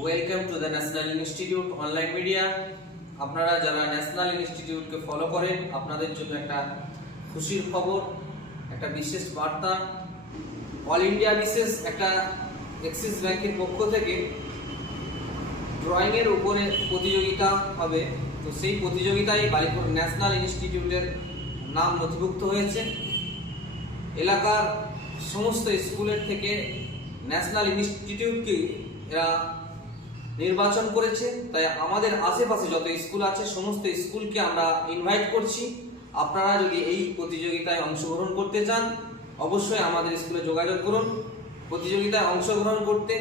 Welcome to the national institute online media আপনারা যারা national ইনস্টিটিউটকে follow করেন, আপনাদের জন্য একটা খুশির খবর, একটা বিশেষ বার্তা। অল ইন্ডিয়া বিশেষ একটা এক্সিস ব্যাংকের পক্ষ থেকে ড্রয়িংয়ের উপরে প্রতিযোগিতা হবে। তো সেই প্রতিযোগিতায় বালিপুর ন্যাশনাল ইনস্টিটিউটের নাম নথিভুক্ত হয়েছে। এলাকার সমস্ত স্কুলের থেকে ন্যাশনাল ইনস্টিটিউটকে এরা নির্বাচন করেছে, তাই আমাদের আশেপাশে যত স্কুল আছে, সমস্ত স্কুলকে আমরা ইনভাইট করছি। আপনারা যদি এই প্রতিযোগিতায় অংশগ্রহণ করতে চান, অবশ্যই আমাদের স্কুলে যোগাযোগ করুন। প্রতিযোগিতায় অংশগ্রহণ করতে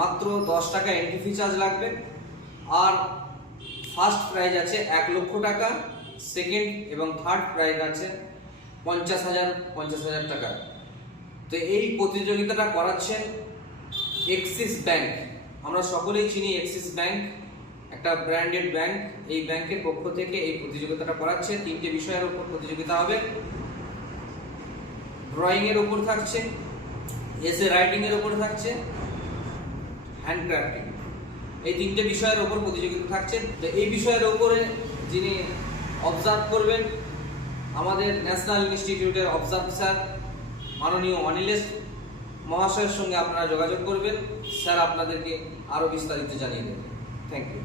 মাত্র দশ টাকা এন্ট্রি ফি চার্জ লাগবে। আর ফার্স্ট প্রাইজ আছে এক লক্ষ টাকা সেকেন্ড এবং থার্ড প্রাইজ আছে পঞ্চাশ হাজার পঞ্চাশ হাজার টাকা। তো এই প্রতিযোগিতাটা করাচ্ছেন এক্সিস ব্যাংক আমরা সকলেই চিনি এক্সিস ব্যাংক একটা ব্র্যান্ডেড ব্যাংক এই ব্যাংকের পক্ষ থেকে এই প্রতিযোগিতাটা করাচ্ছে। তিনটে বিষয়ের উপর প্রতিযোগিতা হবে। ড্রয়িং এর উপর থাকছে। এসে রাইটিং এর উপর থাকছে। হ্যান্ড ক্রাফটিং এই তিনটে বিষয়ের উপর প্রতিযোগিতা থাকছে। তো এই বিষয়ের উপরে যিনি অবজার্ভ করবেন, আমাদের ন্যাশনাল ইনস্টিটিউটের অবজার্ভ স্যার, মাননীয় অনিলেশ। মহাশয়ের সঙ্গে আপনারা যোগাযোগ করবেন। স্যার আপনাদেরকে আরও বিস্তারিত জানিয়ে দেবেন। Thank you